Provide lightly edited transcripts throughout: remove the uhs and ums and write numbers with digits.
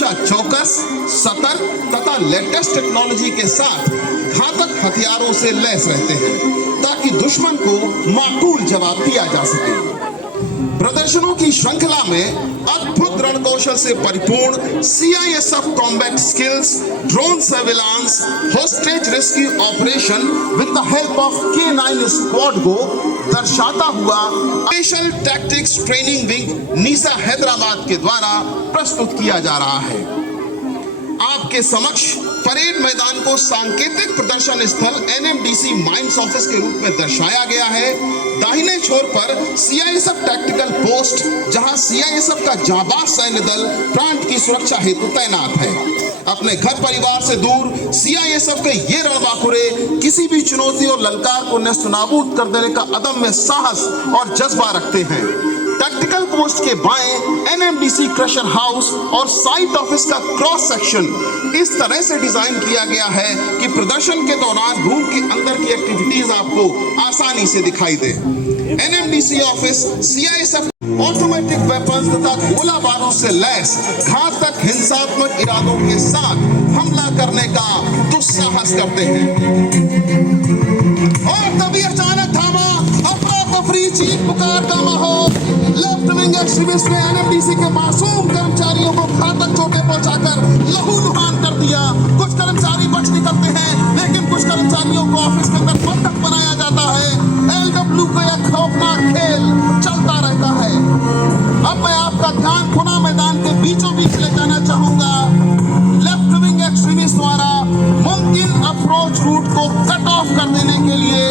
हमेशा चौकस, सतर्क तथा लेटेस्ट टेक्नोलॉजी के साथ घातक हथियारों से लैस रहते हैं ताकि दुश्मन को माकूल जवाब दिया जा सके। प्रदर्शनों की श्रृंखला में अद्भुत रणकौशल से परिपूर्ण CISF combat skills, drone surveillance, hostage rescue operation with the help of K9 squad को दर्शाता हुआ special tactics training wing NISA Hyderabad के द्वारा प्रस्तुत किया जा रहा है। आपके समक्ष परेड मैदान को सांकेतिक प्रदर्शन स्थल एनएमडीसी माइंस ऑफिस के रूप में दर्शाया गया है। दाहिने छोर पर सीआईएसएफ टैक्टिकल पोस्ट, जहां सीआईएसएफ का जाबाज सैन्य दल प्रांत की सुरक्षा हेतु तैनात है। अपने घर परिवार से दूर सीआईएसएफ के ये रणबांकुरे किसी भी चुनौती और ललकार को नेस्तनाबूद कर देने का अदम्य साहस और जज्बा रखते हैं। टैक्टिकल पोस्ट के बाएं एनएमडीसी क्रशर हाउस और साइट ऑफिस का क्रॉस सेक्शन इस तरह से डिजाइन किया गया है कि प्रदर्शन के दौरान रूम के अंदर की एक्टिविटीज आपको आसानी से दिखाई दे। NMDC office CISF automatic weapons तथा गोला बारूद से लैस घातक हिंसात्मक इरादों के साथ हमला करने का दुस्साहस करते हैं। और तभी अचानक थामा अफरा तफरी चीख पुकार का माहौल। लेफ्ट विंग एक्सट्रीमिस्ट ने एनएमडीसी के मासूम कर्मचारियों को घातक चोटें पहुंचाकर लहूलुहान कर दिया। कुछ कर्मचारी बच निकलते हैं, लेकिन कुछ कर्मचारियों को ऑफिस के अंदर बंधक बनाया जाता है। एलडब्ल्यू का यह खौफनाक खेल चलता रहता है। अब मैं आपका ध्यान खुना मैदान के बीचों बीच ले जाना चाहूंगा। लेफ्ट विंग एक्सट्रीमिस्ट द्वारा मुमकिन अप्रोच रूट को कट ऑफ कर देने के लिए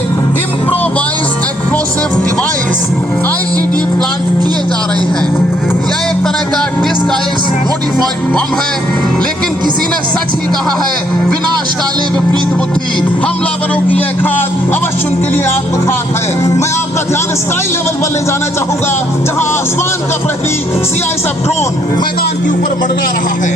improvised explosive device IED plant किए जा रहे हैं। यह एक तरह का डिस्गाइज मॉडिफाइड बम है, लेकिन किसी ने सच ही कहा है, विनाशकाले विपरीत बुद्धि, हमलावरों की यह घात अवश्य उनके लिए आत्मघात है। मैं आपका ध्यान स्काई लेवल पर ले जाना चाहूंगा, जहां आसमान का प्रहरी सीआईएसएफ ड्रोन मैदान के ऊपर मंडरा रहा है।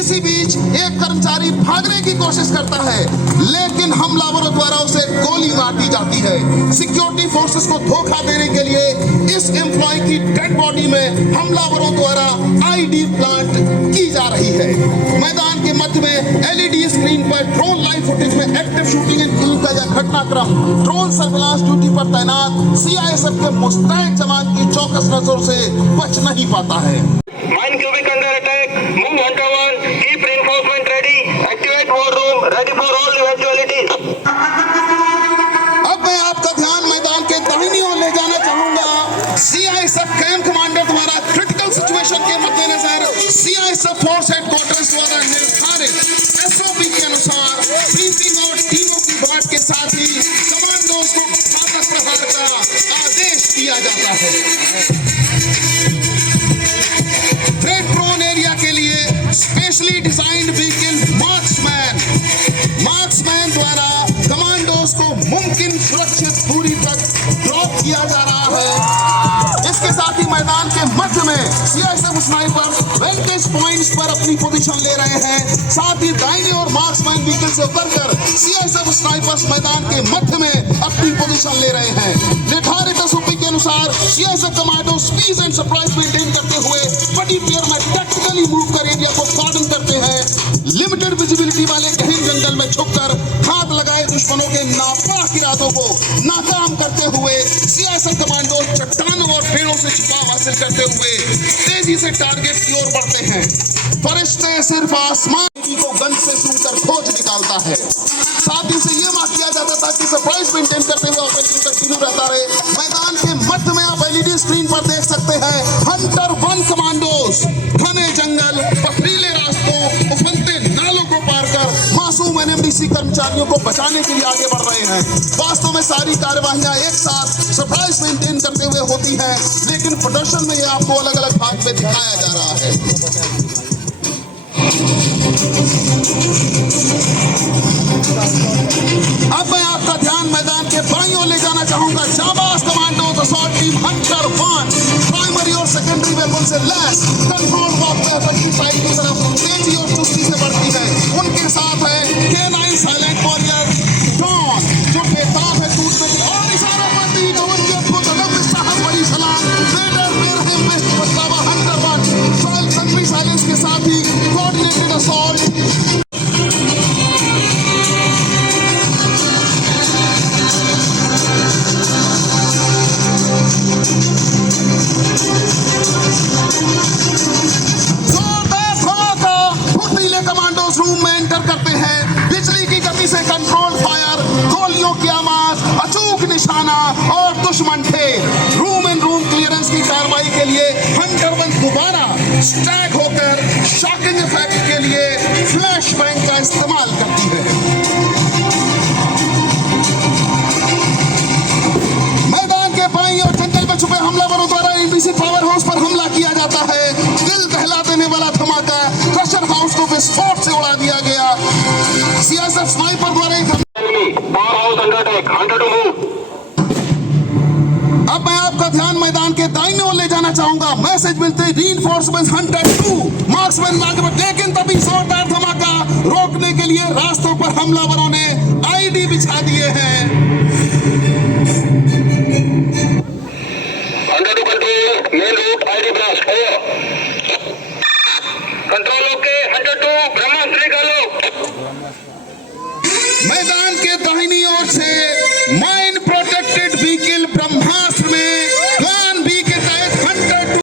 इसी बीच एक कर्मचारी भागने की कोशिश करता है, लेकिन हमलावरों द्वारा उसे गोली मार दी जाती है। सिक्योरिटी फोर्सेस को धोखा देने के लिए इस एम्प्लॉय की डेड बॉडी में हमलावरों द्वारा आईडी प्लांट की जा रही है। मैदान के मध्य में एलईडी स्क्रीन पर ड्रोन लाइव फुटेज में एक्टिव शूटिंग एंड किलिंग का यह घटनाक्रम ड्रोन सर्विलांस ड्यूटी पर तैनात सीआईएसएफ के मुस्तैद जवान की चौकस नजरों से बच नहीं पाता है। Mine cubic under attack. Move 1-1. Keep reinforcement ready. Activate war room. Ready for all eventualities. अब मैं आपका ध्यान मैदान के दाहिनी ओर ले जाना चाहूंगा। सीआईएसएफ कैंप कमांडर द्वारा क्रिटिकल सिचुएशन के मद्देनजर सीआईएसएफ फोर्स हेडक्वार्टर्स द्वारा निर्धारित एसओपी के अनुसार ब्रीफिंग और टीमों की बात के साथ ही कमांडोज को घातक प्रहार का आदेश दिया जाता है। थ्रेड प्रोन एरिया के लिए स्पेशली डिजाइंड व्हीकल मार्क्समैन द्वारा कमांडोज को मुमकिन सुरक्षित दूरी तक ड्रॉप किया जा रहा है। इसके साथ ही मैदान के मध्य में सीआईएसएफ स्नाइपर्स वेंटेज पॉइंट्स पर अपनी पोजीशन ले रहे हैं। साथ ही दाहिने और मार्क्समैन व्हीकल से उतरकर सीआईएसएफ स्नाइपर्स मैदान के मध्य में अपनी पोजीशन ले रहे हैं। निर्धारित एसओपी के अनुसार CISF commando speed and surprise maintain करते हुए बड़ी पेयर में टैक्टिकली मूव कर एरिया को कॉर्डन करते हैं। लिमिटेड विजिबिलिटी वाले गहन जंगल में छुपकर हाथ लगाए दुश्मनों के नापाक इरादों को नाकाम करते हुए सीआईएसएफ कमांडो चट्टानों और पेड़ों से छिपाव हासिल करते हुए तेजी से टारगेट की ओर बढ़ते हैं। फरिश्ते सिर्फ आसमान को गन से छूकर खोज निकालता है। साथ ही से ये मार्क किया जाता था कि सरप्राइज मेंटेन करते हुए ऑपरेशन कंटिन्यू रहता रहे। मैदान के मध्य में आप एलईडी स्क्रीन पर देख सकते हैं हंटर 1 कमांडोज घने जंगल, पथरीले रास्तों, उफनते नालों को पार कर मासूम एनएमडीसी कर्मचारियों को बचाने के लिए आगे बढ़ रहे हैं। वास्तव में सारी कार्यवाहियां एक साथ सरप्राइज मेंटेन करते हुए होती हैं, लेकिन प्रदर्शन में ये आपको अलग अलग भाग में दिखाया जा रहा है। अब मैं आपका ध्यान मैदान के बाईं ओर ले जाना चाहूंगा। जाबाज commandos assault team hunter 1 primary और सेकेंडरी वेपन से लैस कंट्रोल साइड की तरफ तेजी और चुस्ती से बढ़ती है। उनके साथ है K9 साइलेंट वॉरियर डॉन, जो बेताब है टूटने की और इशारों पर दी जो उनके खुद अदम में साहब बड़ी सलाम रेडर बेरहम बेस्ट बदलावा हंटर 1 साइलेंस के साथ ही विस्फोट से उड़ा दिया गया। सीआईएसएफ स्नाइपर द्वारा एक Power house under attack. 100 to move. अब मैं आपका ध्यान मैदान के दाहिने ओर ले जाना चाहूंगा। मैसेज मिलते ही रीइंफोर्समेंट 102 मार्क्समैन आगे बढ़े, लेकिन तभी जोरदार धमाका रोकने के लिए रास्तों पर हमलावरों ने आईडी बिछा दिए हैं। Under to control. Main route ID blast. Over. Control okay. 102. ब्रह्मास्त्र निकालो. मैदान के दाहिनी ओर से माइन प्रोटेक्टेड व्हीकल ब्रह्मास्त्र में प्लान बी के तहत 102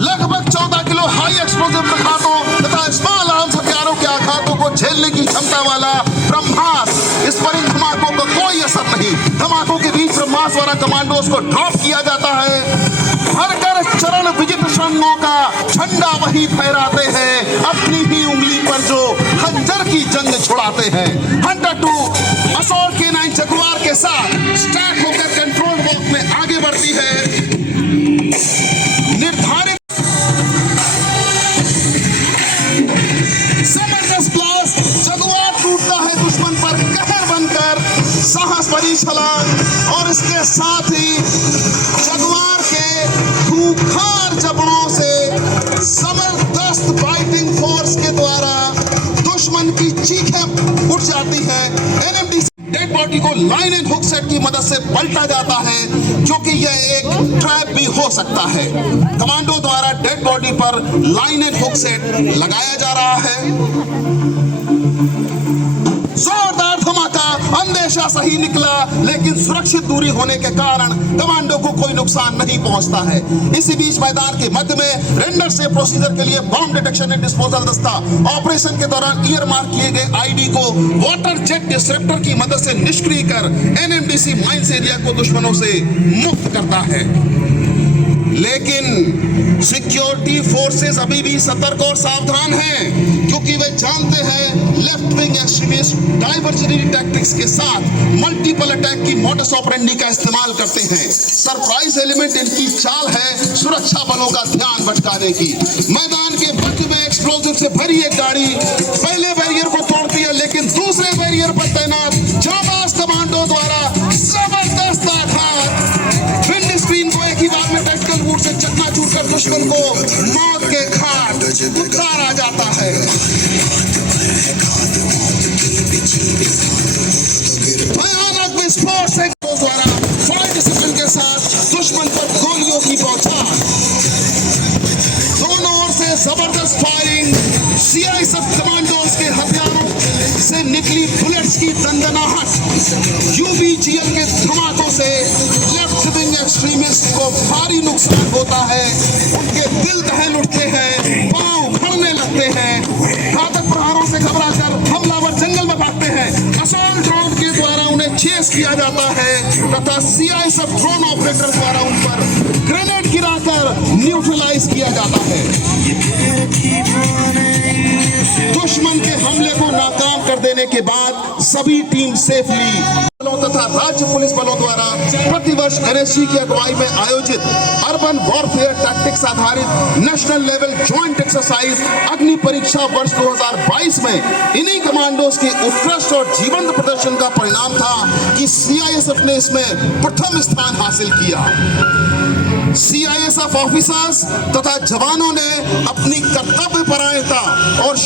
लगभग 14 किलो हाई एक्सप्लोजिव प्रघातों तथा स्मॉल आर्म्स हथियारों के आघातों को झेलने की क्षमता वाला ब्रह्मास्त्र। इस पर इन धमाकों का कोई असर नहीं। धमाकों के बीच ब्रह्मास्त्र द्वारा कमांडोज को ड्रॉप किया जाता है। भरकर चरण विजित शरणों का झंडा वही फहराते हैं, अपनी ही उंगली पर जो खंजर की जंग छुड़ाते हैं। 102 असौर के 9 जगुआर के साथ स्टैक होकर कंट्रोल वॉक में आगे बढ़ती है। निर्धारित जबरदस्त ब्लास्ट, जगुआर टूटता है दुश्मन पर कहर बनकर, साहस भरी छलांग और इसके साथ ही जगुआर के खूंखार जबड़ों से जबरदस्त फाइटिंग फोर्स के द्वारा दुश्मन की चीखें उठ जाती है। एनएमडीसी डेड बॉडी को लाइन एंड हुक सेट की मदद से पलटा जाता है, क्योंकि यह एक ट्रैप भी हो सकता है। कमांडो द्वारा डेड बॉडी पर लाइन एंड हुक सेट लगाया जा रहा है। जोरदार धमाका अंदेशा सही निकला, लेकिन सुरक्षित दूरी होने के कारण कमांडो को कोई नुकसान नहीं पहुंचता है। इसी बीच मैदान के मध्य में रेंडर से प्रोसीजर के लिए बॉम्ब डिटेक्शन एंड डिस्पोजल दस्ता ऑपरेशन के दौरान ईयर मार्क किए गए आईडी को वाटर जेट डिस्ट्रप्टर की मदद से निष्क्रिय कर एनएमडीसी माइंस एरिया को दुश्मनों से मुक्त करता है। लेकिन सिक्योरिटी फोर्सेस अभी भी सतर्क और सावधान हैं, क्योंकि वे जानते हैं left wing extremist diversionary tactics के साथ मल्टीपल अटैक की मोडस ऑपरेंडी का इस्तेमाल करते हैं। सरप्राइज एलिमेंट इनकी चाल है सुरक्षा बलों का ध्यान भटकाने की। मैदान के मध्य में एक्सप्लोजिव से भरी एक गाड़ी पहले बैरियर को तोड़ती है, लेकिन दूसरे बैरियर पर तैनात जाबाज कमांडो द्वारा जबरदस्त आघात विंड स्क्रीन को एक ही बार में टैक्टिकल वुड से चकनाचूर कर दुश्मन को मौत के घाट उतारा जाता है। भयानक विस्फोट से द्वारा फायर डिसिप्लिन के साथ दुश्मन पर गोलियों की बौछार, दोनों ओर से जबरदस्त फायरिंग, सीआईएसएफ कमांडोज के हथियारों से निकली बुलेट्स की दंदनाहट, यूबीजीएल के धमाकों से लेफ्ट विंग एक्सट्रीमिस्ट को भारी नुकसान होता है। उनके दिल दहल उठते हैं, पांव उखड़ने लगते हैं। घातक प्रहारों से घबराकर हमलावर जंगल में भागते हैं। असॉल्ट ड्रोन के द्वारा उन्हें चेस किया जाता है तथा सीआईएसएफ ड्रोन ऑपरेटर द्वारा उन पर ग्रेनेड गिराकर न्यूट्रलाइज किया जाता है। दुश्मन के हमले को नाकाम कर देने के बाद सभी टीम सेफली तथा राज्य पुलिस बलों द्वारा प्रतिवर्ष एनएसजी की अगुवाई में आयोजित अर्बन वॉरफेयर टैक्टिक्स आधारित नेशनल लेवल ज्वाइंट एक्सरसाइज अग्नि परीक्षा वर्ष 2022 में इन्हीं कमांडोज के उत्कृष्ट और जीवंत प्रदर्शन का परिणाम था कि सीआईएसएफ ने इसमें प्रथम स्थान हासिल किया। सीआईएसएफ ऑफिसर्स तथा जवानों ने अपनी कर्तव्यपरायणता और